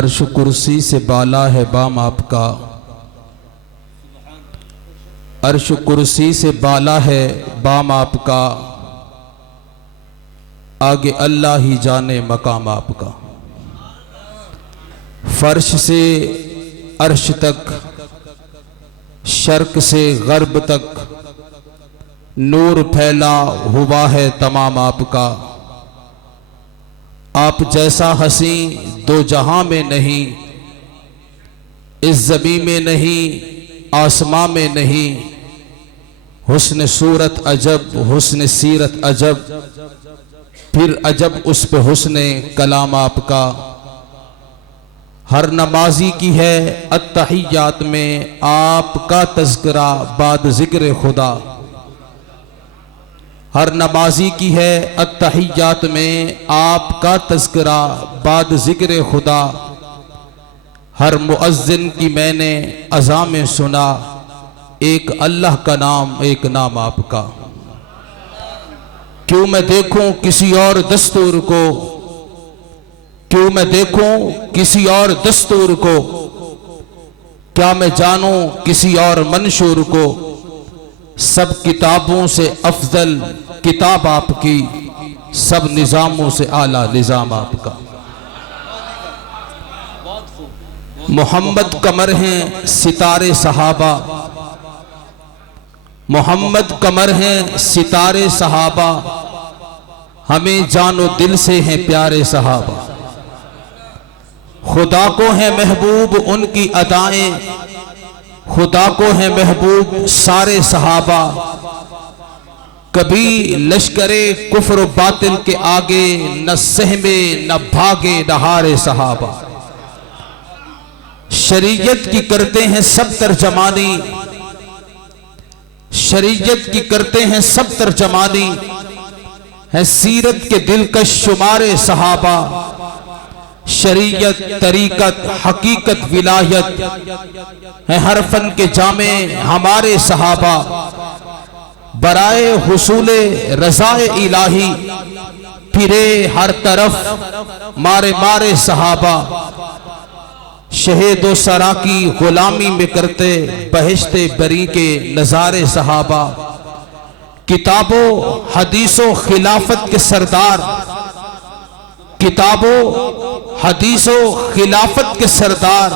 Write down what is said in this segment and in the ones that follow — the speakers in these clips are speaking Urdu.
عرش کرسی سے بالا ہے بام آپ کا، عرش کرسی سے بالا ہے بام آپ کا، آگے اللہ ہی جانے مقام آپ کا۔ فرش سے عرش تک، شرق سے غرب تک، نور پھیلا ہوا ہے تمام آپ کا۔ آپ جیسا حسین دو جہاں میں نہیں، اس زمین میں نہیں، آسماں میں نہیں۔ حسن صورت عجب، حسن سیرت عجب، پھر عجب اس پہ حسن کلام آپ کا۔ ہر نمازی کی ہے التحیات میں آپ کا تذکرہ بعد ذکر خدا۔ ہر نمازی کی ہے التحیات میں آپ کا تذکرہ بعد ذکر خدا۔ ہر مؤذن کی میں نے اذان میں سنا، ایک اللہ کا نام، ایک نام آپ کا۔ کیوں میں دیکھوں کسی اور دستور کو، کیوں میں دیکھوں کسی اور دستور کو، کیا میں جانوں کسی اور منشور کو۔ سب کتابوں سے افضل کتاب آپ کی، سب نظاموں سے اعلیٰ نظام آپ کا۔ محمد قمر ہیں ستارے صحابہ، محمد قمر ہیں ستارے صحابہ، ہمیں جان و دل سے ہیں پیارے صحابہ۔ خدا کو ہیں محبوب ان کی ادائیں، خدا کو ہیں محبوب سارے صحابہ۔ کبھی لشکر کفر و باطل کے آگے نہ سہمے نہ بھاگے نہ ہارے صحابہ۔ شریعت کی کرتے ہیں سب ترجمانی، شریعت کی کرتے ہیں سب ترجمانی، ہے سیرت کے دلکش شمارے صحابہ۔ شریعت طریقت حقیقت ولایت ہے ہر فن کے جامع ہمارے صحابہ۔ برائے حصول رضا الہی پھرے ہر طرف مارے مارے صحابہ۔ شہید و سرا کی غلامی میں کرتے بہشت بری کے نظارے صحابہ۔ کتاب و حدیث و خلافت کے سردار، کتاب و حدیث و خلافت کے سردار،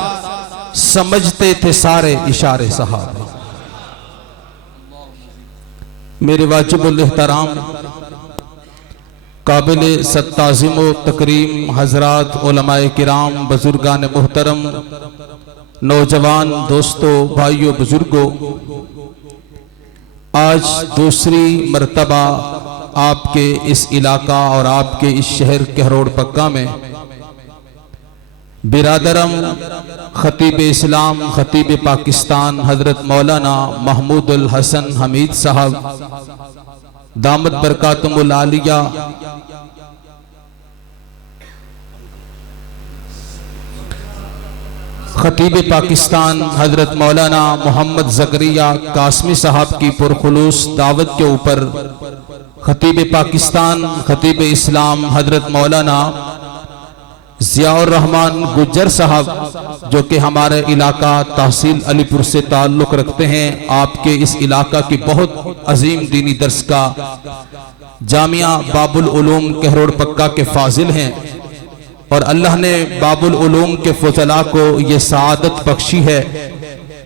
سمجھتے تھے سارے اشارے صحابہ۔ میرے واجب الاحترام قابل تعظیم و تکریم حضرات، علماء کرام، بزرگان محترم، نوجوان دوستو، بھائیو، بزرگو، آج دوسری مرتبہ آپ کے اس علاقہ اور آپ کے اس شہر کہروڑ پکا میں برادرم خطیب اسلام، خطیب پاکستان حضرت مولانا محمود الحسن حمید صاحب دامت برکاتہم العالیہ خطیب پاکستان حضرت مولانا محمد زکریا قاسمی صاحب کی پرخلوص دعوت کے اوپر خطیب پاکستان، خطیب اسلام حضرت مولانا ضیاء الرحمن گجر صاحب، جو کہ ہمارے علاقہ تحصیل علی پور سے تعلق رکھتے ہیں، آپ کے اس علاقہ کی بہت عظیم دینی درس کا جامعہ باب العلوم کہروڑ پکا کے فاضل ہیں، اور اللہ نے باب العلوم کے فضلاء کو یہ سعادت بخشی ہے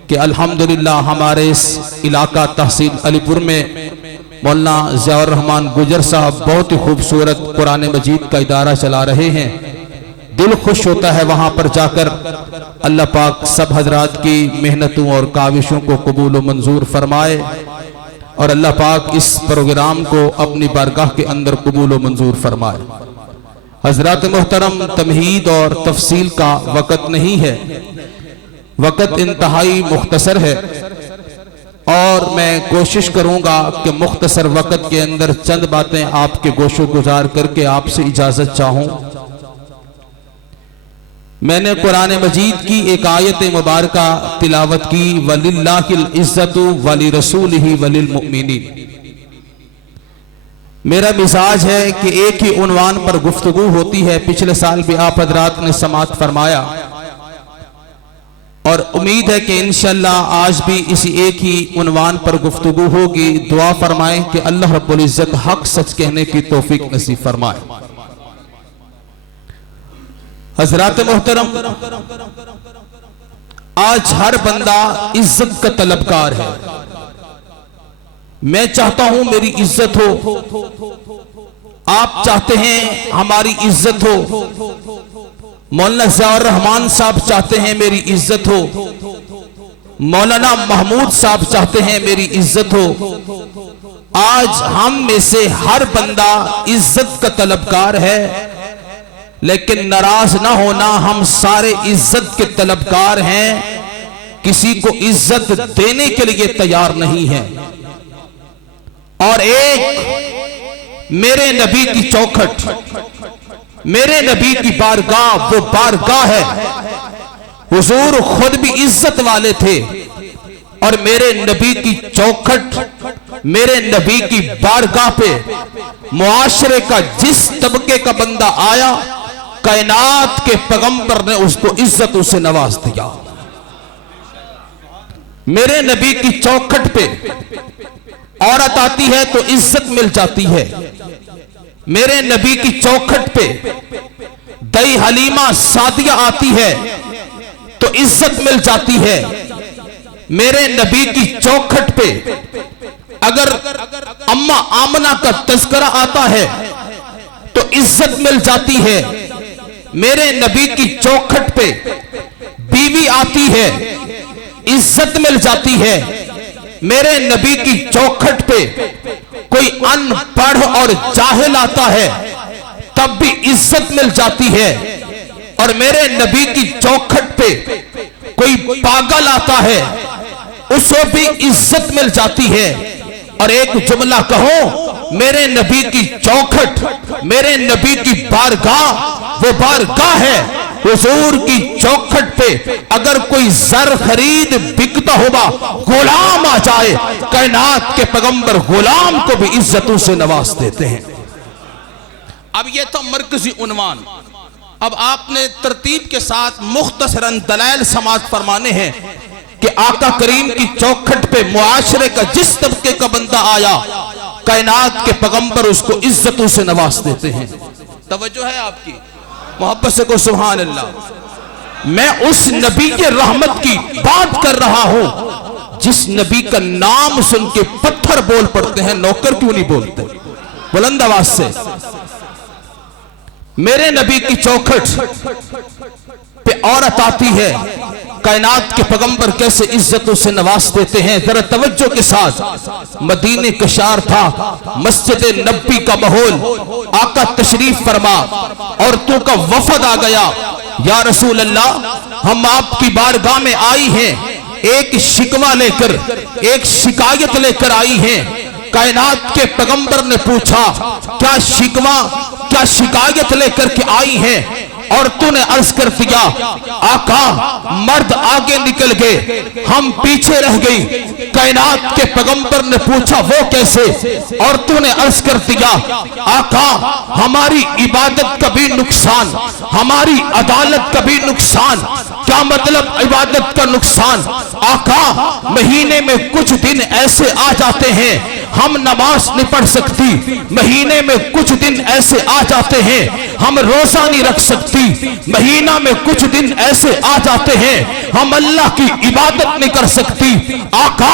کہ الحمدللہ ہمارے اس علاقہ تحصیل علی پور میں مولانا ضیاء الرحمن گجر صاحب بہت ہی خوبصورت قرآن مجید کا ادارہ چلا رہے ہیں۔ دل خوش ہوتا ہے وہاں پر جا کر۔ اللہ پاک سب حضرات کی محنتوں اور کاوشوں کو قبول و منظور فرمائے، اور اللہ پاک اس پروگرام کو اپنی بارگاہ کے اندر قبول و منظور فرمائے۔ حضرات محترم، تمہید اور تفصیل کا وقت نہیں ہے، وقت انتہائی مختصر ہے، اور میں کوشش کروں گا کہ مختصر وقت کے اندر چند باتیں آپ کے گوش و گزار کر کے آپ سے اجازت چاہوں۔ میں نے قرآن مجید کی ایک آیت مبارکہ تلاوت کی، وَلِلَّهِ الْعِزَّةُ وَلِرَسُولِهِ وَلِلْمُؤْمِنِينَ۔ میرا مزاج ہے کہ ایک ہی عنوان پر گفتگو ہوتی ہے۔ پچھلے سال بھی آپ حضرات نے سماعت فرمایا اور امید ہے کہ انشاءاللہ آج بھی اسی ایک ہی عنوان پر گفتگو ہوگی. دعا فرمائیں کہ اللہ رب العزت حق سچ کہنے کی توفیق نصیب فرمائے. حضرات محترم، آج ہر بندہ عزت کا طلبگار ہے. میں چاہتا ہوں میری عزت ہو، آپ چاہتے ہیں ہماری عزت ہو، مولانا ضیاء الرحمن صاحب چاہتے ہیں میری عزت ہو، مولانا محمود صاحب چاہتے ہیں میری عزت ہو. آج ہم میں سے ہر بندہ عزت کا طلبگار ہے، لیکن ناراض نہ ہونا، ہم سارے عزت کے طلبگار ہیں، کسی کو عزت دینے کے لیے تیار نہیں ہے. اور ایک میرے نبی کی چوکھٹ، میرے نبی کی بارگاہ، وہ بارگاہ ہے. حضور خود بھی عزت والے تھے، اور میرے نبی کی چوکھٹ، میرے نبی کی بارگاہ پہ معاشرے کا جس طبقے کا بندہ آیا، کائنات کے پیغمبر نے اس کو عزتوں سے نواز دیا. میرے نبی کی چوکھٹ پہ عورت آتی ہے تو عزت مل جاتی ہے. میرے نبی کی چوکھٹ پہ دئی حلیمہ سعدیہ آتی ہے تو عزت مل جاتی ہے. میرے نبی کی چوکھٹ پہ اگر اماں آمنہ کا تذکرہ آتا ہے تو عزت مل جاتی ہے. میرے نبی کی چوکھٹ پہ بیوی آتی ہے، عزت مل جاتی ہے. میرے نبی کی چوکھٹ پہ کوئی ان پڑھ اور جاہل آتا ہے تب بھی عزت مل جاتی ہے. اور میرے نبی کی چوکھٹ پہ کوئی پاگل آتا ہے، اسے بھی عزت مل جاتی ہے. اور ایک جملہ کہو، میرے نبی کی چوکھٹ، میرے نبی کی بارگاہ، وہ بارگاہ ہے. حضور کی چوکھٹ پہ اگر کوئی زر خرید بکتا ہوگا، غلام آ جائے، کائنات کے پیغمبر غلام کو بھی عزتوں سے نواز دیتے ہیں. اب یہ تو مرکزی عنوان. اب آپ نے ترتیب کے ساتھ مختصراً دلائل سماعت فرمانے ہیں کہ آقا کریم کی چوکھٹ پہ معاشرے کا جس طبقے کا بندہ آیا، کائنات کے پیغمبر اس کو عزتوں سے نواز دیتے ہیں. توجہ ہے آپ کی؟ محبت سے کو سبحان اللہ. میں اس نبی کے رحمت کی بات کر رہا ہوں جس نبی کا نام سن کے پتھر بول پڑتے ہیں. نوکر کیوں نہیں بولتے؟ بلند آواز سے. میرے نبی کی چوکھٹ پہ عورت آتی ہے، کائنات کے پیغمبر کیسے عزتوں سے نواز دیتے ہیں. ذرا توجہ کے ساتھ. مدینے کا شہر تھا، مسجد نبی کا ماحول، آقا تشریف فرما، عورتوں کا وفد آ گیا. یا رسول اللہ، ہم آپ کی بارگاہ میں آئی ہیں، ایک شکوہ لے کر، ایک شکایت لے کر آئی ہیں. کائنات کے پیغمبر نے پوچھا، کیا شکوہ، کیا شکایت لے کر کے آئی ہیں؟ عورتوں نے عرض کر دیا، آقا مرد آگے نکل گئے، ہم پیچھے رہ گئی. کائنات کے پیغمبر نے پوچھا وہ کیسے؟ عورتوں نے عرض کر دیا، آقا ہماری عبادت کا بھی نقصان، ہماری عدالت کا بھی نقصان. کیا مطلب عبادت کا نقصان؟ آقا مہینے میں کچھ دن ایسے آ جاتے ہیں ہم نماز نہیں پڑھ سکتی، مہینے میں کچھ دن ایسے آ جاتے ہیں ہم روزہ نہیں رکھ سکتی، مہینہ میں کچھ دن ایسے آ جاتے ہیں ہم اللہ کی عبادت نہیں کر سکتی. آقا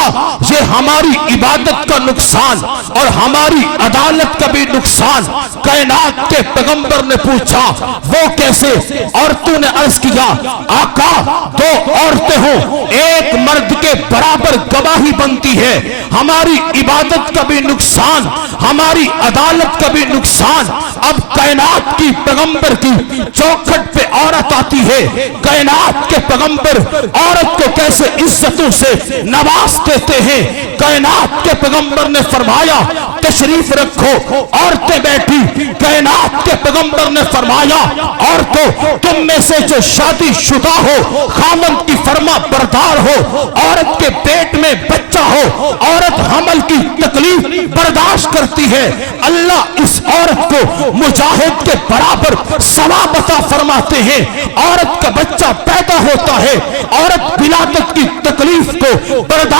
یہ ہماری عبادت کا نقصان اور ہماری عدالت کا بھی نقصان. کائنات کے پیغمبر نے پوچھا وہ کیسے؟ عورتوں نے عرض کیا، آقا دو عورتیں ہوں، ایک مرد کے برابر گواہی بنتی ہے، ہماری عبادت کا بھی نقصان، ہماری عدالت کا بھی نقصان. اب کائنات کی پیغمبر کی چوکھٹ پہ عورت آتی ہے، کائنات کے پیغمبر عورت کو کیسے عزتوں سے نواز دیتے ہیں. کائنات کے پیغمبر نے فرمایا تشریف رکھو، عورتیں بیٹھی. کائنات کے پیغمبر نے فرمایا عورتوں تم میں سے جو شادی شدہ ہو، خاوند کی فرما بردار ہو، عورت کے پیٹ میں بچہ ہو، عورت حمل کی تکلیف برداشت کرتی ہے، اللہ اس عورت کو مجاہد کے برابر ثواب عطا فرماتے ہیں. عورت کا بچہ پیدا ہوتا ہے، عورت بلا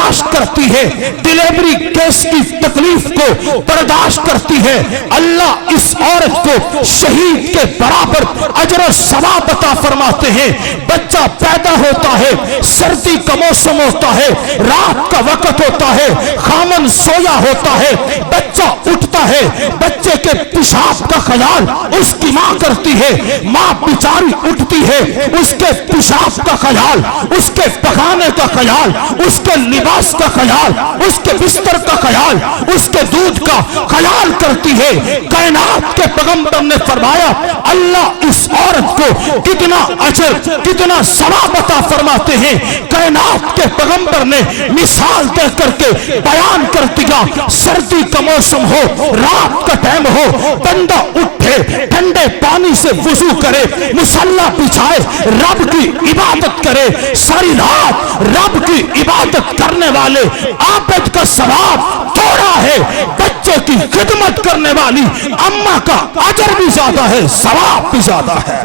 برداشت کرتی ہے, ڈیلیوری کیس کی تکلیف کو برداشت کرتی ہے, اللہ اس عورت کو شہید کے برابر اجر و ثواب عطا فرماتے ہیں. بچہ پیدا ہوتا ہے, سردی کا موسم ہوتا ہے, رات کا وقت ہوتا ہے, خامن سویا ہوتا ہے, بچہ اٹھتا ہے, بچے کے پیشاب کا خیال اس کی ماں کرتی ہے, ماں بیچاری اٹھتی ہے, اس کے پیشاب کا خیال, اس کے پخانے کا خیال, اس کے لباس کا خیال, اس کے بستر کا خیال, اس کے دودھ کا خیال کرتی ہے. کائنات کے پیغمبر نے فرمایا اللہ اس عورت کو کتنا اجر کتنا ثواب عطا فرماتے ہیں. کائنات کے پیغمبر نے مثال دے کر کے بیان کر دیا, سردی کا موسم ہو, رات کا ٹائم ہو, بندہ اٹھے, ٹھنڈے پانی سے وضو کرے, مصلی بچھائے, رب کی عبادت کرے, ساری رات رب کی عبادت کرنے والے عابد کا ثواب تھوڑا ہے, بچے کی خدمت کرنے والی اماں کا اجر بھی زیادہ ہے, ثواب بھی زیادہ ہے.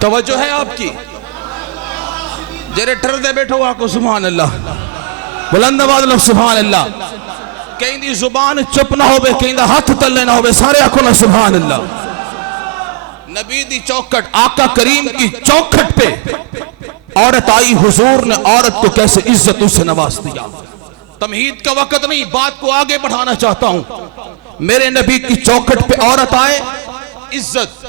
توجہ ہے آپ کی؟ جرے ٹر دے بیٹھو آکو سبحان اللہ, بلند آواز لو سبحان اللہ. کہیں دی زبان چپ نہ ہوئے, کہیں دا ہاتھ تلے نہ ہوئے, سارے آکو نہ سبحان اللہ. نبی دی چوکھٹ, آقا کریم کی چوکھٹ پہ عورت آئی, حضور نے عورت کو کیسے عزتوں سے نواز دیا. تمہید کا وقت نہیں, بات کو آگے بڑھانا چاہتا ہوں. میرے نبی کی چوکھٹ پہ عورت آئے, عزت.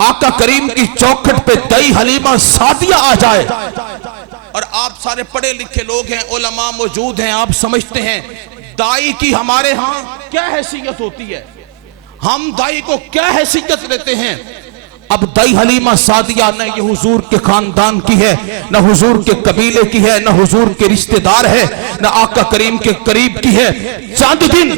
آقا کریم کی چوکھٹ پہ دائی حلیمہ سعدیہ آ جائے, اور آپ سارے پڑھے لکھے لوگ ہیں, علماء موجود ہیں, آپ سمجھتے ہیں دائی کی ہمارے ہاں کیا حیثیت ہوتی ہے, ہم دائی کو کیا حیثیت دیتے ہیں. اب دائی حلیمہ سعدیہ نہ یہ حضور کے خاندان کی ہے, نہ حضور کے قبیلے کی ہے, نہ حضور کے رشتہ دار ہے, نہ آقا کریم کے قریب کی ہے. چند دن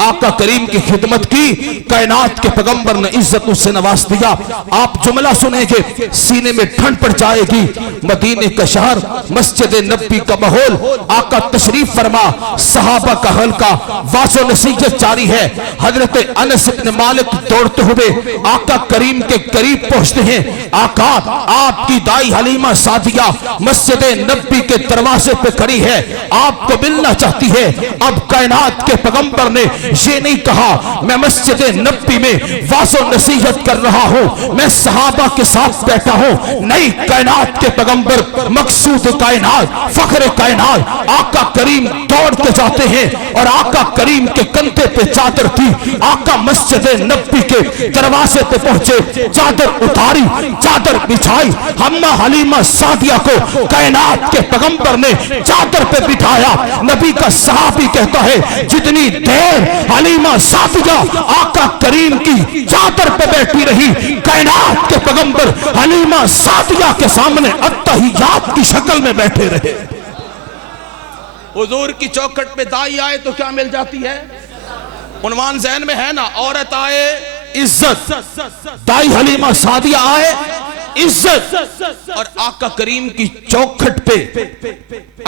آقا کریم کی خدمت کی, کائنات کے پیغمبر نے عزتوں سے نواز دیا. آپ جملہ سنیں گے سینے میں ٹھنڈ پڑ جائے گی. مدینے کا شہر, مسجد نبی کا ماحول, آقا تشریف فرما, صحابہ کا حلقہ, واعظ و نصیحت جاری ہے. حضرت انس بن مالک دوڑتے ہوئے آقا کریم کے قریب پہنچتے ہیں. آقا آپ کی دائی حلیمہ سعدیہ مسجد نبی کے دروازے پہ کھڑی ہے, آپ کو ملنا چاہتی ہے. اب کائنات کے پیغمبر نے یہ نہیں کہا میں مسجد نبی میں واعظ و نصیحت کر رہا ہوں, میں صحابہ کے ساتھ بیٹھا ہوں. نہیں, کائنات کے پیغمبر مقصود کائنات, فخر کائنات آقا کریم دوڑ کے جاتے ہیں, اور آقا کریم کے کندھے پہ چادر تھی. آقا مسجد نبی کے دروازے پہ پہنچے, چادر اتاری, چادر بچھائی. اماں حلیمہ سعدیہ کو کائنات کے پیغمبر نے چادر پہ بٹھایا. نبی کا صحابی کہتا ہے جتنی دیر حلیمہ سعدیہ آقا کریم کی چادر پہ بیٹھی رہی, کائنات کے پیغمبر حلیمہ سعدیہ کے سامنے اتحیات کی شکل میں بیٹھے رہے. حضور کی چوکھٹ پہ دائی آئے تو کیا مل جاتی ہے؟ عنوان ذہن میں ہے نا, عورت آئے عزت, دائی حلیمہ سعدیہ آئے عزت. اور آقا کریم کی چوکھٹ پہ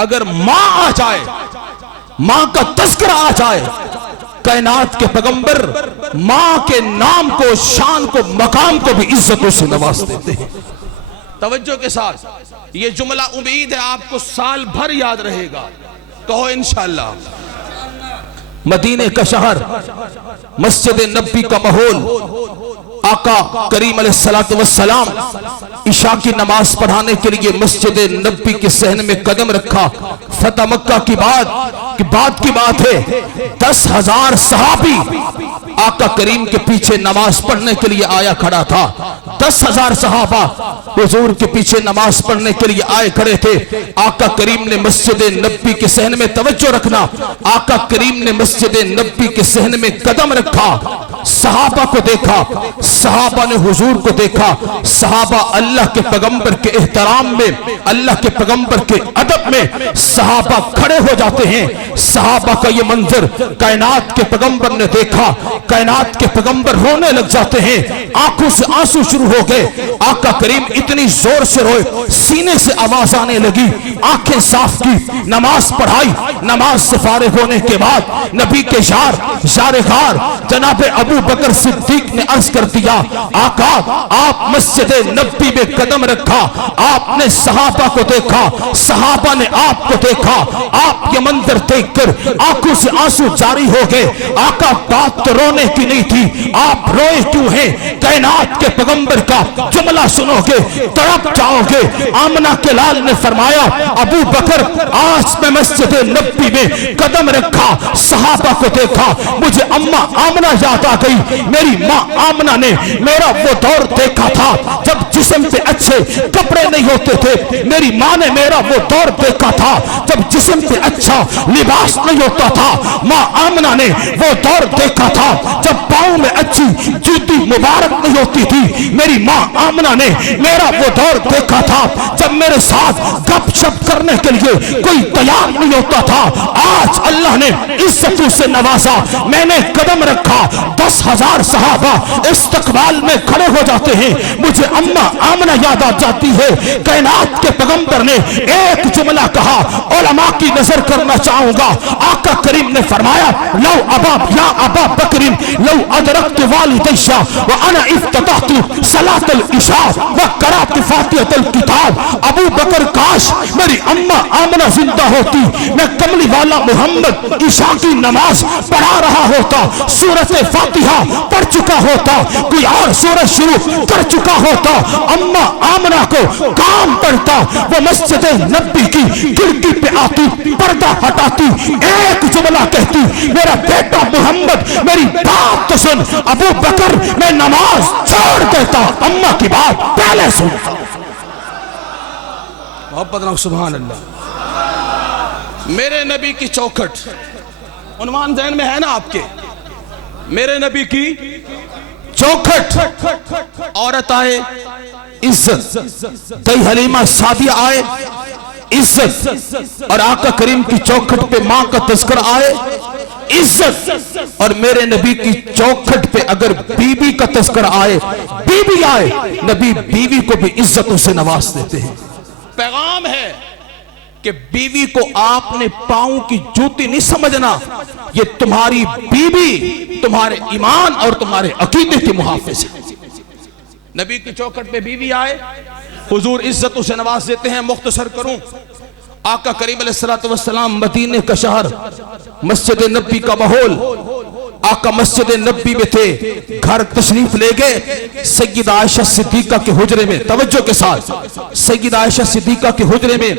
اگر ماں آ جائے, ماں کا تذکرہ آ جائے, کائنات کے پیغمبر ماں کے نام کو, شان کو, مقام کو بھی عزتوں سے نواز دیتے ہیں. توجہ کے ساتھ یہ جملہ امید ہے آپ کو سال بھر یاد رہے گا, کہو انشاءاللہ. مدینے کا شہر, مسجد نبی کا ماحول, آقا کریم علیہ السلام عشاء کی نماز پڑھانے کے لیے مسجد نبی کے صحن میں قدم رکھا. فتح مکہ کی بات ہے, 10,000 صحابی آقا کریم کے پیچھے نماز پڑھنے کے لیے آیا کھڑا تھا. 10,000 صحابہ حضور کے پیچھے نماز پڑھنے کے لیے آئے کھڑے تھے. آقا کریم نے مسجد نبی کے صحن میں توجہ رکھنا, آقا کریم نے مسجد نبی کے صحن میں قدم رکھا. صحابہ کو دیکھا, صحابہ نے حضور کو دیکھا, صحابہ اللہ کے پیغمبر کے احترام میں, اللہ کے پیغمبر کے ادب میں صحابہ کھڑے ہو جاتے ہیں. صحابہ کا یہ منظر کائنات کے پیغمبر نے دیکھا, کائنات کے پیغمبر رونے لگ جاتے ہیں, آنکھوں سے آنسو شروع ہو گئے. آقا کریم اتنی زور سے روئے, سینے سے آواز آنے لگی, آنکھیں صاف کی, نماز پڑھائی. نماز سے فارغ ہونے کے بعد نبی کے یار غار جناب ابو بکر صدیق نے عرض کر دیا, آقا آپ مسجد نبی میں قدم رکھا, آپ نے صحابہ کو دیکھا, صحابہ نے آپ کو دیکھا, آپ یہ منظر دیکھ کر آنکھوں سے آنسو جاری ہو گئے. آقا بات تو رونے کی نہیں تھی, آپ روئے کیوں ہیں؟ کائنات کے پیغمبر کا جملہ سنو گے تڑپ جاؤ گے. آمنہ کے لال نے فرمایا, ابو بکر آج میں مسجد نبی میں قدم رکھا, صحابہ کو دیکھا, مجھے اماں آمنہ یاد آ گئی. میری ماں آمنہ نے میرا وہ دور دیکھا تھا جب جسم پہ اچھے کپڑے نہیں ہوتے تھے. میری ماں نے میرا وہ دور دیکھا تھا جب جسم پہ اچھا لباس نہیں ہوتا تھا. ماں آمنہ نے وہ دور دیکھا تھا جب پاؤں میں اچھی جوتی مبارک نہیں ہوتی تھی. میری ماں آمنہ نے میرا وہ دور دیکھا تھا جب میرے ساتھ گپ شپ کرنے کے لیے کوئی تیار نہیں ہوتا تھا. آج اللہ نے عزتوں سے نوازا, میں نے قدم رکھا, 10,000 صحابہ استقبال میں کھڑے ہو جاتے ہیں. مجھے اماں آمنہ یاد آ جاتی ہے. کائنات کے پیغمبر نے ایک جملہ کہا, علماء کی نظر کرنا چاہوں گا. آقا کریم نے فرمایا, لو ابا بکر لو ادرکت والدیشا وانا افتتحت صلاۃ العشاء وقرأت فاتحۃ الکتاب. ابو بکر کاش میری اماں آمنہ زندہ ہوتی, میں کملی والا محمد عشاء کی نماز پڑھا رہا ہوتا, سورۃ فاتحہ پڑھ چکا ہوتا, کوئی اور سورت شروع کر چکا ہوتا. اماں آمنہ کو کام پڑتا, وہ مسجد نبی کی کھڑکی پہ آتی, پردہ ہٹاتی, ایک جملہ کہتی, میرا بیٹا محمد میری بات تو سن. ابو بکر میں نماز چھوڑ دیتا, اماں کی بات پہلے سن. محبت نام سبحان اللہ. میرے نبی کی چوکھٹ, عنوان ذہن میں ہے نا آپ کے, میرے نبی کی چوکھٹ. عورت آئے عزت, تئی حلیمہ سعدیہ آئے عزت, اور آقا کریم کی چوکھٹ پہ ماں کا تذکر آئے عزت, اور میرے نبی کی چوکھٹ پہ اگر بی بی کا تذکر آئے, بی بی آئے, نبی بیوی کو بھی عزتوں سے نواز دیتے ہیں. پیغام ہے کہ بیوی کو آپ نے پاؤں کی جوتی نہیں سمجھنا, یہ تمہاری بیوی تمہارے ایمان اور تمہارے عقیدے کی محافظ ہے. نبی کی چوکھٹ پہ بیوی آئے, حضور عزتوں سے نواز دیتے ہیں. مختصر کروں, آقا کریم علیہ السلام مدینے کا شہر, مسجد نبی کا ماحول, آقا مسجد نبی میں تھے, گھر تشریف لے گئے سیدہ عائشہ صدیقہ کے حجرے میں. توجہ کے ساتھ, سیدہ عائشہ صدیقہ کے حجرے میں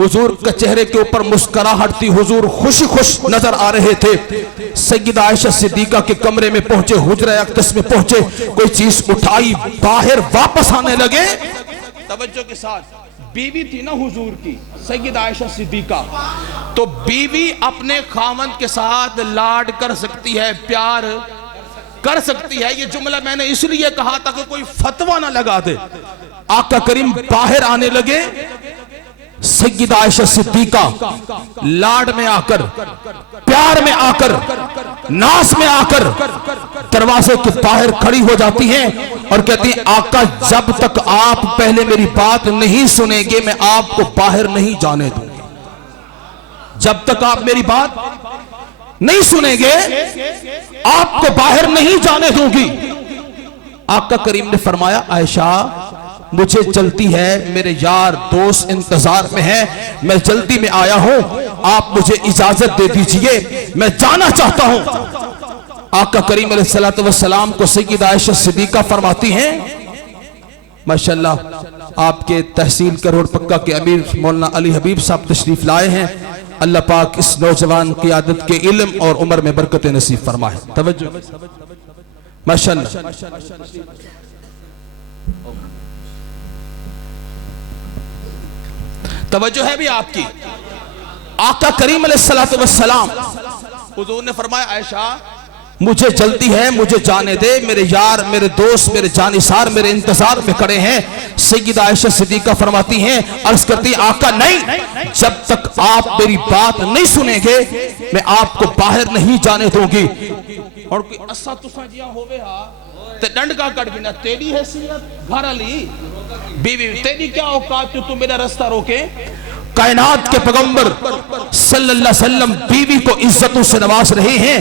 حضور کا چہرے کے اوپر مسکراہٹ تھی, حضور خوشی خوش نظر آ رہے تھے. سیدہ عائشہ صدیقہ کے کمرے میں پہنچے, حجرہ اقدس میں پہنچے, کوئی چیز اٹھائی, باہر واپس آنے لگے. توجہ کے ساتھ, بیوی تھی نا حضور کی سیدہ عائشہ صدیقہ, تو بیوی اپنے خاوند کے ساتھ لاڈ کر سکتی ہے, پیار کر سکتی ہے. یہ جملہ میں نے اس لیے کہا تھا کہ کوئی فتویٰ نہ لگا دے. آقا کریم باہر آنے لگے, سیدہ عائشہ صدیقہ لاڈ میں آ کر, پیار میں آ کر, ناز میں آ کر دروازے کے باہر کھڑی ہو جاتی ہیں اور کہتی ہیں, آقا جب تک آپ پہلے میری بات نہیں سنیں گے میں آپ کو باہر نہیں جانے دوں گی. جب تک آپ میری بات نہیں سنیں گے آپ کو باہر نہیں جانے دوں گی. آقا کریم نے فرمایا, عائشہ مجھے جلدی ہے, میرے یار دوست انتظار میں ہیں, میں جلدی میں آیا ہوں, آپ مجھے اجازت دے دیجئے, میں جانا چاہتا ہوں. آقا کریم علیہ السلام کو سیدہ عائشہ صدیقہ فرماتی ہیں, ماشاءاللہ آپ کے تحصیل کروڑ پکا کے امیر مولانا علی حبیب صاحب تشریف لائے ہیں. اللہ پاک اس نوجوان قیادت کے علم اور عمر میں برکت نصیب فرمائے. توجہ ماشاءاللہ. توجہ ہے بھی آپ کی. آقا کریم علیہ السلام حضور نے فرمایا, عائشہ مجھے جلدی ہے، مجھے جانے دے، میرے یار، میرے دوست، میرے جانثار میرے انتظار میں کھڑے ہیں۔ سیدہ عائشہ صدیقہ فرماتی ہیں، عرض کرتی ہیں آقا نہیں، جب تک آپ میری بات نہیں سنیں گے میں آپ کو باہر نہیں جانے دوں گی۔ اور کوئی اسا تسا جیا ہوئے ہاں تے ڈنڈ کا کٹ بھی نہ، تیری حیثیت گھر علی بیوی، تیری کیا اوقات جو تو میرا رستہ روکے؟ کائنات کے پیغمبر صلی اللہ علیہ وسلم بیوی کو عزتوں سے نواز رہے ہیں۔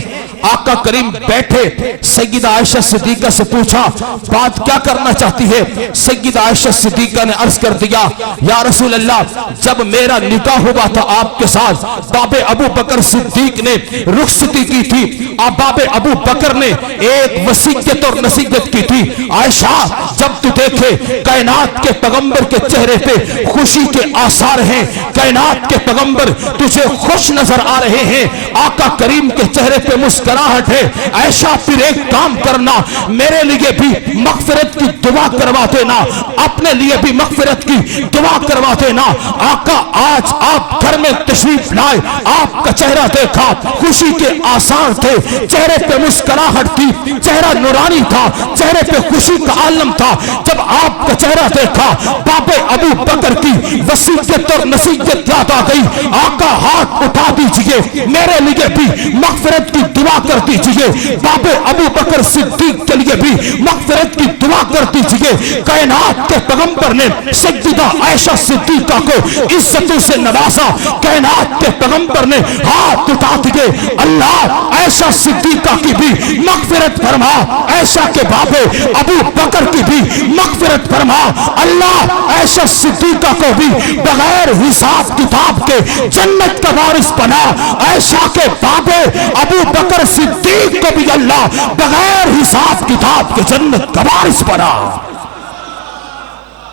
آقا کریم بیٹھے، سیدہ عائشہ صدیقہ سے پوچھا بات کیا کرنا چاہتی ہے؟ سیدہ عائشہ صدیقہ نے عرض کر دیا یا رسول اللہ، جب میرا نکاح ہوا تھا آپ کے ساتھ، باب ابو بکر صدیق نے رخصتی کی تھی، باب ابو بکر نے ایک وصیت اور نصیحت کی تھی۔ عائشہ جب تو دیکھے کائنات کے پیغمبر کے چہرے پہ خوشی کے آثار ہیں، کائنات کے پیغمبر تجھے خوش نظر آ رہے ہیں، آقا کریم کے چہرے پہ مسکراہٹ ہے، عائشہ پھر ایک کام کرنا، میرے لیے بھی مغفرت کی دعا کروا دینا، اپنے لیے بھی مغفرت کی دعا کروا دینا۔ آقا آج آپ گھر میں تشریف لائے، آپ کا چہرہ دیکھا، خوشی کے آثار تھے، چہرے پہ مسکراہٹ تھی، چہرہ نورانی تھا، چہرے پہ خوشی کا عالم تھا۔ جب آپ کا چہرہ دیکھا، باب ابو بکر کی وصیت اور نصیحت یاد آ گئی، آقا ہاتھ اٹھا دیجئے، میرے لیے بھی مغفرت کی دعا کر دیجئے، باب ابو بکر صدیق کے لیے بھی مغفرت کی دعا کر دیجئے۔ کائنات کے پیغمبر نے سیدہ عائشہ صدیقہ کو عزتوں سے نوازا، کائنات کے پیغمبر نے ہاتھ اٹھا دیے، اللہ عائشہ صدیقہ کی بھی مغفرت فرما، عائشہ کے باب ابو بکر کی بھی مغفرت فرما، اللہ عائشہ صدیقہ کو بھی بغیر حساب کتاب کے جنت کا وارث بنا، عائشہ کے باب ابو بکر صدیق کو بھی اللہ بغیر حساب کتاب کے جنت کا وارث بنا۔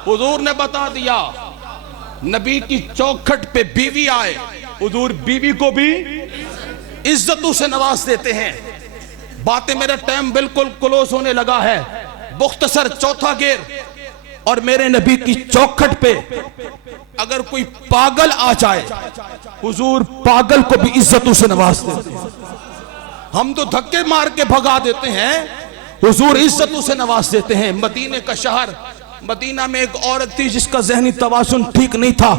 حضور نے بتا دیا، نبی کی چوکھٹ پہ بیوی آئے، حضور بیوی کو بھی عزتوں سے نواز دیتے ہیں۔ باتیں میرا ٹائم بالکل کلوز ہونے لگا ہے، مختصر چوتھا گیر، اور میرے نبی کی چوکھٹ پہ اگر کوئی پاگل آ جائے، حضور پاگل کو بھی عزتوں سے نواز دیتے ہیں۔ ہم تو دھکے مار کے بھگا دیتے ہیں، حضور عزتوں سے نواز دیتے ہیں۔ مدینے کا شہر، مدینہ میں ایک عورت تھی جس کا ذہنی توازن ٹھیک نہیں تھا،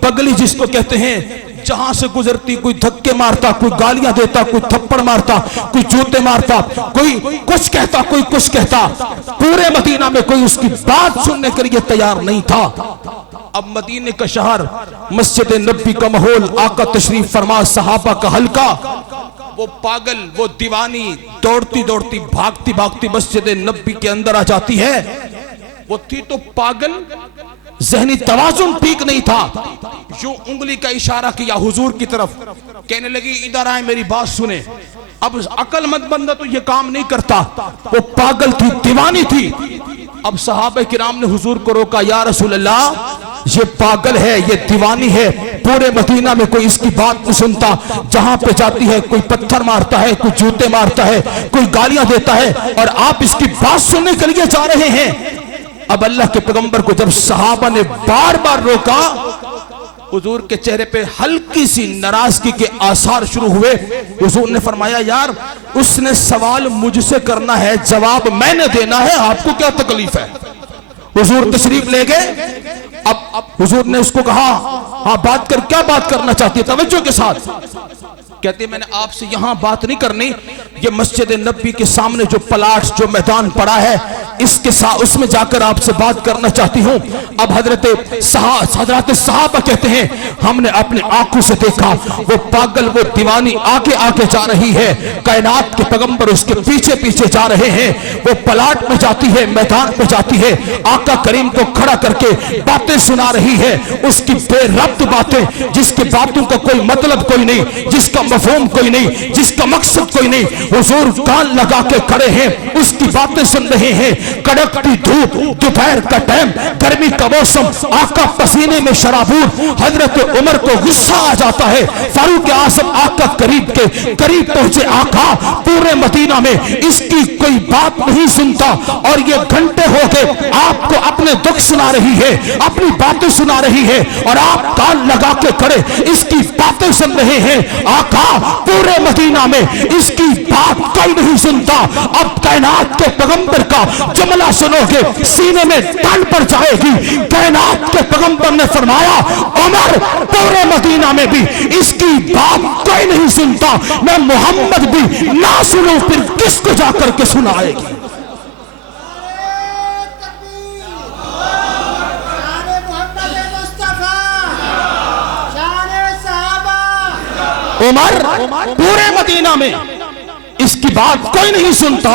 پگلی جس کو کہتے ہیں، جہاں سے گزرتی کوئی دھکے مارتا، کوئی گالیاں دیتا، کوئی تھپڑ مارتا، کوئی جوتے مارتا، کوئی کچھ کہتا، کوئی کچھ کہتا، پورے مدینہ میں کوئی اس کی بات سننے کے لیے تیار نہیں تھا۔ اب مدینے کا شہر، مسجد نبی کا ماحول، آقا تشریف فرما، صحابہ کا حلقہ، وہ پاگل، وہ دیوانی دوڑتی دوڑتی بھاگتی بھاگتی مسجد نبی کے اندر آ جاتی ہے۔ وہ تھی تو پاگل، ذہنی توازن ٹھیک نہیں تھا، یوں انگلی کا اشارہ کیا حضور کی طرف، کہنے لگی ادھر آئے میری بات سنیں۔ اب عقل مند بندہ تو یہ کام نہیں کرتا، وہ پاگل تھی، دیوانی تھی۔ اب صحابہ کرام نے حضور کو روکا، یا رسول اللہ یہ پاگل ہے، یہ دیوانی ہے، پورے مدینہ میں کوئی اس کی بات نہیں سنتا، جہاں پہ جاتی ہے کوئی پتھر مارتا ہے، کوئی جوتے مارتا ہے، کوئی گالیاں دیتا ہے، اور آپ اس کی بات سننے کے لیے جا رہے ہیں۔ اب اللہ کے پیغمبر کو جب صحابہ نے بار بار روکا، حضور کے چہرے پہ ہلکی سی ناراضگی کے آثار شروع ہوئے۔ حضور نے فرمایا یار اس نے سوال مجھ سے کرنا ہے، جواب میں نے دینا ہے، آپ کو کیا تکلیف ہے؟ حضور تشریف لے گئے۔ اب حضور نے اس کو کہا ہاں بات کر، کیا بات کرنا چاہتی ہے؟ توجہ کے ساتھ کہتے ہیں میں نے آپ سے یہاں بات نہیں کرنی، یہ مسجد نبی کے سامنے جو پلاٹ، جو میدان پڑا ہے، اس میں جا کر آپ سے بات کرنا چاہتی ہوں۔ اب حضرت صحابہ کہتے ہیں ہم نے اپنے آنکھوں سے دیکھا وہ پاگل، وہ دیوانی آگے آگے جا رہی ہے، کائنات کے پیغمبر اس کے پیچھے پیچھے جا رہے ہیں، وہ پلاٹ میں جاتی ہے، میدان میں جاتی ہے، آقا کریم کو کھڑا کر کے باتیں سنا رہی ہے، اس کی بے ربط باتیں، جس کی باتوں کا کوئی مطلب کوئی نہیں، جس کا مفہوم کوئی نہیں، جس کا مقصد کوئی نہیں۔ حضور کان لگا کے کھڑے ہیں، اس کی باتیں سن رہے ہیں، کڑکتی دھوپ، دوپہر کا ٹائم، گرمی کا موسم، آقا پسینے میں شرابور. حضرت عمر کو غصہ آ جاتا ہے. فاروق اعظم آقا قریب پہنچے. آقا پورے مدینہ میں اس کی کوئی بات نہیں سنتا اور یہ گھنٹے ہو گئے آپ کو اپنے دکھ سنا رہی ہے، اپنی باتیں سنا رہی ہے اور آپ کان لگا کے کھڑے اس کی باتیں سن رہے ہیں. آقا پورے مدینہ میں اس کی بات کوئی نہیں سنتا. اب کائنات کے پیغمبر کا جملہ سنو گے سینے میں ٹن پڑ جائے گی. کائنات کے پیغمبر نے فرمایا عمر پورے مدینہ میں بھی اس کی بات کوئی نہیں سنتا، میں محمد بھی نہ سنوں پھر کس کو جا کر کے سنائے گی. عمر پورے مدینہ میں اس کی بات کوئی نہیں سنتا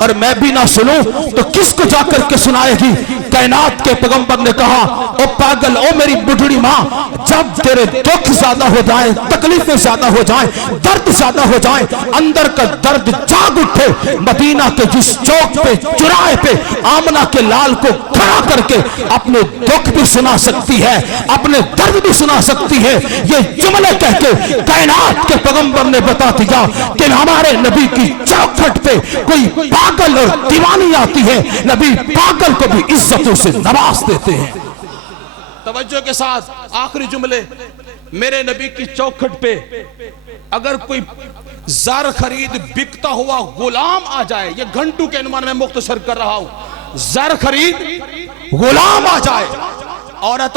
اور میں بھی نہ سنوں تو کس کو جا کر کے سنائے گی. کائنات کے پیغمبر نے کہا او پاگل، او میری بڑھڑی ماں، جب تیرے دکھ زیادہ ہو جائیں، تکلیفیں زیادہ ہو جائیں، درد زیادہ ہو جائیں، اندر کا درد جاگ اٹھے، مدینہ کے جس چوک پہ چوراہے پہ آمنہ کے لال کو کھڑا کر کے اپنے دکھ بھی سنا سکتی ہے، اپنے درد بھی سنا سکتی ہے. یہ جملے کہہ کے کائنات کے پیغمبر نے بتا دیا کہ ہمارے نبی کی چوکھٹ پہ کوئی پاگل اور دیوانی آتی ہے، نبی پاگل کو بھی عزتوں سے نواز دیتے ہیں. توجہ کے ساتھ آخری جملے. میرے نبی کی چوکھٹ پہ اگر کوئی زر خرید بکتا ہوا غلام آ جائے، یہ گھنٹوں کے عنوان میں مختصر کر رہا ہوں، زر خرید غلام آ جائے، عورت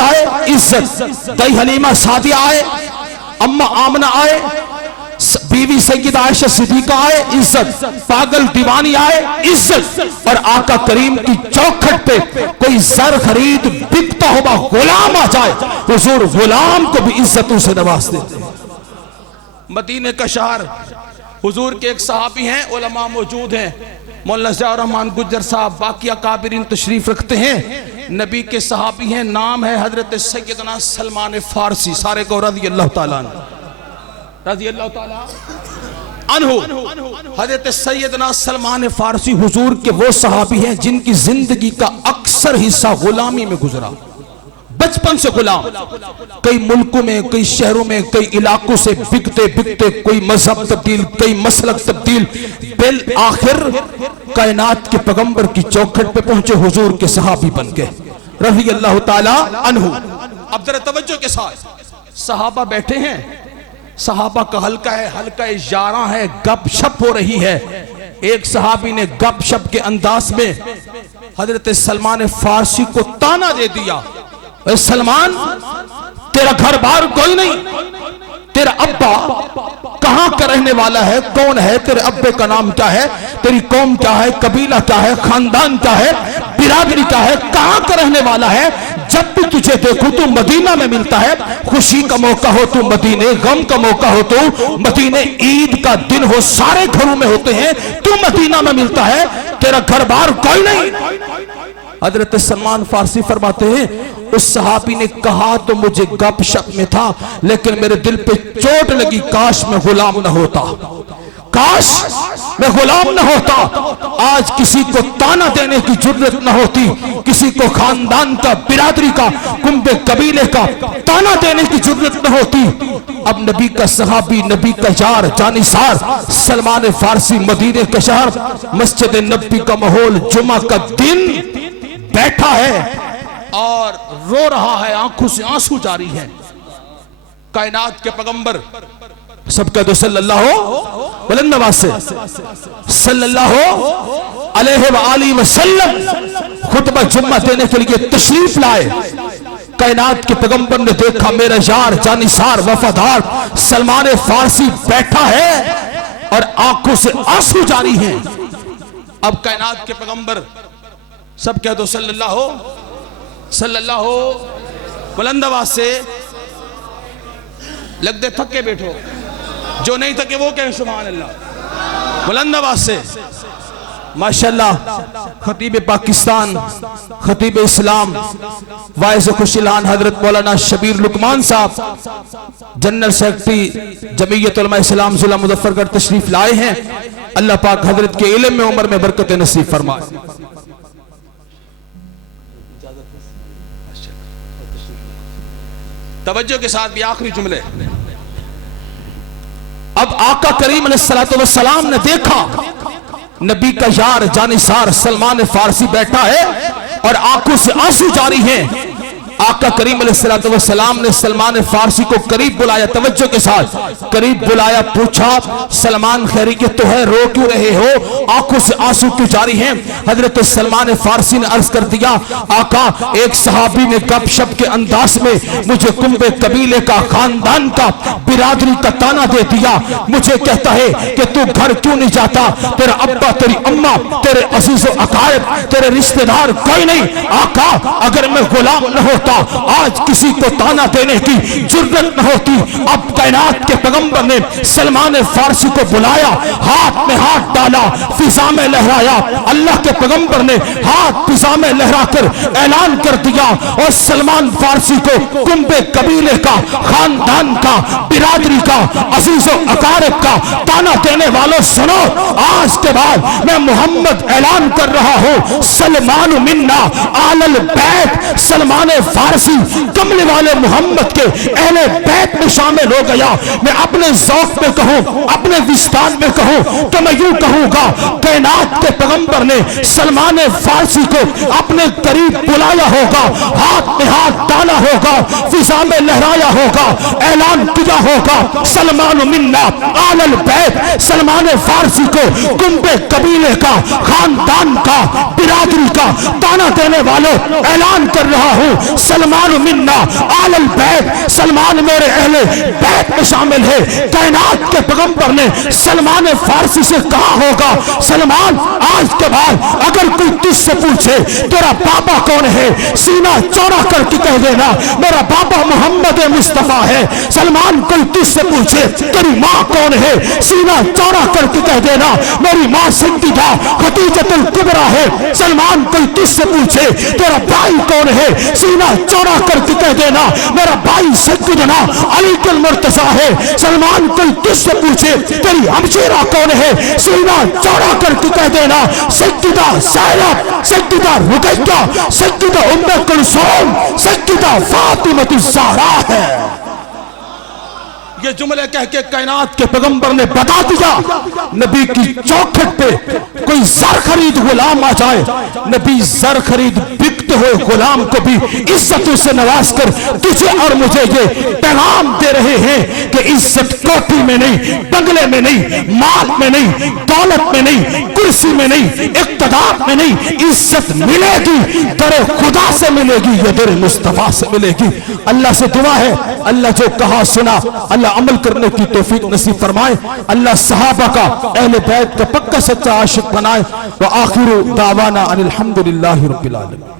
آئے عزت، دائی حلیمہ سعدیہ آئے، اماں آمنہ آئے، بیوی سیدہ عائشہ صدیقہ آئے، عزت، پاگل دیوانی آئے، عزت، اور آقا کریم کی چوکھٹ پہ کوئی زر خرید بکتا ہوا غلام آ جائے، حضور غلام کو بھی عزتوں سے نواز دیتے ہیں. مدینہ کا شہر، حضور کے ایک صحابی ہیں، علماء موجود ہیں، مولانا ضیاء الرحمن گجر صاحب، باقی اکابرین تشریف رکھتے ہیں. نبی کے صحابی ہیں، نام ہے حضرت سیدنا سلمان فارسی، سارے کو رضی اللہ تعالیٰ عنہ. حضرت سیدنا سلمان فارسی حضور کے وہ صحابی ہیں جن کی زندگی کا اکثر حصہ غلامی میں گزرا. بچپن سے غلام، کئی ملکوں میں، کئی شہروں میں، کئی علاقوں سے بکتے کوئی مذہب تبدیل، کئی مسلک تبدیل، بالآخر کائنات کے پیغمبر کی چوکھٹ پہ پہنچے، حضور کے صحابی بن گئے رضی اللہ تعالی عنہ. اب ذرا توجہ کے ساتھ، صحابہ بیٹھے ہیں، صحابہ کا حلقہ یاراں ہے، گپ شپ ہو رہی ہے. ایک صحابی نے گپ شپ کے انداز میں حضرت سلمان فارسی کو تانا دے دیا، اے سلمان تیرا گھر بار کوئی نہیں، تیرا ابا کہاں کا رہنے والا ہے، کون ہے، تیرے ابے کا نام کیا ہے، تیری قوم کیا ہے، قبیلہ کیا ہے، خاندان کیا ہے، برادری کیا ہے، کہاں کا رہنے والا ہے. جب بھی تجھے دیکھو تو مدینہ میں ملتا ہے، خوشی کا موقع ہو تو مدینے، غم کا موقع ہو تو مدینے، عید کا دن ہو سارے گھروں میں ہوتے ہیں، تو مدینہ میں ملتا ہے، تیرا گھر بار کوئی نہیں. حضرت سلمان فارسی فرماتے ہیں اس صحابی نے کہا تو مجھے گپ شپ میں تھا لیکن میرے دل پہ چوٹ لگی، کاش میں غلام نہ ہوتا، کاش میں غلام نہ ہوتا. آج کسی کو تانا دینے کی جرت نہ ہوتی، کسی کو خاندان کا، برادری کا، کنبے قبیلے کا تانا دینے کی جرت نہ ہوتی. اب نبی کا صحابی، نبی کا یار، جانثار سلمان فارسی، مدینے کا شہر، مسجد نبی کا ماحول، جمعہ کا دن، بیٹھا ہے اور رو رہا ہے، آنکھوں سے آنسو جاری ہیں. کائنات کے پیغمبر، سب کہہ دو صلی اللہ بلند آواز سے، صلی اللہ علیہ وآلہ وسلم خطبہ جمعہ دینے کے لیے تشریف لائے. کائنات کے پیغمبر نے دیکھا میرا یار، جانثار، وفادار سلمان فارسی بیٹھا ہے اور آنکھوں سے آنسو جاری ہیں. اب کائنات کے پیغمبر، سب کہہ دو صلی اللہ بلند آواز سے، لگ دے تھکے بیٹھو، جو نہیں تھکے وہ کہیں سبحان اللہ، بلند آواز سے. ماشاءاللہ خطیب پاکستان، خطیب اسلام، واعظ خوشیلان حضرت مولانا شبیر لقمان صاحب جنرل سیکرٹری جمعیت علماء اسلام ضلع مظفر گڑھ تشریف لائے ہیں۔ اللہ پاک حضرت کے علم میں عمر میں برکت نصیب فرمائے۔ توجہ کے ساتھ بھی آخری جملے۔ اب آقا کریم علیہ السلام نے دیکھا نبی کا یار جانثار سلمان فارسی بیٹھا ہے اور آنکھوں سے آنسو جاری ہیں۔ آقا کریم علیہ السلام نے سلمان فارسی کو قریب بلایا، توجہ کے ساتھ قریب بلایا، پوچھا سلمان خیریت تو ہے، رو کیوں رہے ہو، آنکھوں سے آنسو کیوں جاری ہیں؟ حضرت سلمان فارسی نے عرض کر دیا آقا ایک صحابی نے گپ شپ کے انداز میں مجھے کنبے قبیلے کا، خاندان کا، برادری کا تانا دے دیا، مجھے کہتا ہے کہ تو گھر کیوں نہیں جاتا، تیرا ابا، تیری اماں، تیرے عزیز و اقارب، تیرے رشتہ دار کوئی نہیں۔ آقا اگر میں غلام نہ ہوتا آج کسی کو تانا دینے کی جرت نہ ہوتی۔ اب کائنات کے پیغمبر نے سلمان فارسی کو بلایا، ہاتھ میں ہاتھ ڈالا، فضا میں لہرایا، اللہ کے پیغمبر نے ہاتھ فضا میں لہرا کر اعلان کر دیا اور سلمان فارسی کو کنبے قبیلے کا، خاندان کا، برادری کا، عزیز و اقارب کا تانا دینے والوں سنو، آج کے بعد میں محمد اعلان کر رہا ہوں سلمان منا آل البیت، سلمان فارسی کملی والے محمد کے اہل بیت میں شامل ہو گیا۔ میں اپنے ذوق میں کہوں، اپنے وجدان میں کہوں تو میں یوں کہوں گا کائنات کے پیغمبر نے سلمان فارسی کو اپنے قریب بلایا ہوگا، ہاتھ میں ہاتھ ڈالا ہوگا، فضا میں لہرایا ہوگا، اعلان کیا ہوگا سلمان منا آل البیت، سلمان فارسی کو کنبے قبیلے کا، خاندان کا، برادری کا تانا دینے والوں اعلان کر رہا ہوں سلمان منا آل البیت، سلمان میرے اہل بیت میں شامل ہے۔ کائنات کے پیغمبر نے سلمان فارسی سے کہا ہوگا سلمان آج کے بعد اگر کوئی تجھ سے پوچھے تیرا بابا کون ہے، سینہ چوڑا کر کے کہہ دینا میرا بابا محمد مصطفیٰ ہے۔ سلمان کوئی تجھ سے پوچھے تیری ماں کون ہے، سینہ چوڑا کر کے کہہ دینا میری ماں سیدہ خدیجۃ الکبریٰ ہے۔ سلمان کوئی تجھ سے پوچھے تیرا بھائی کون ہے، سینہ چوڑا کر کے کہہ دینا میرا بھائی سیدنا علی المرتضیٰ ہے۔ سلمان کوئی تجھ سے پوچھے تیری ہمشیرہ کون ہے، سینہ چوڑا کر کے کہہ دینا سیدہ زینب، سیدہ رقیہ، سیدہ ام کلثوم، سیدہ فاطمہ الزہرا ہے۔ یہ جملے کہہ کے کائنات کے پیغمبر نے بتا دیا نبی کی چوکھٹ پہ کوئی زر خرید غلام آ جائے، نبی زر خرید بکتے ہوئے غلام کو بھی عزتوں سے نواز کر تجھے اور مجھے یہ پیغام دے رہے ہیں کہ عزت کوٹھی میں نہیں، بنگلے میں نہیں، مال میں نہیں، دولت میں نہیں، کرسی میں نہیں، اقتدار میں نہیں، عزت ملے گی در خدا سے ملے گی، یہ در مصطفیٰ سے ملے گی۔ اللہ سے دعا ہے اللہ جو کہا سنا اللہ عمل کرنے کی توفیق نصیب فرمائے، اللہ صحابہ کا، اہل بیت کا پکا سچا عاشق بنائے۔ وآخر دعوانا ان الحمدللہ رب العالمین۔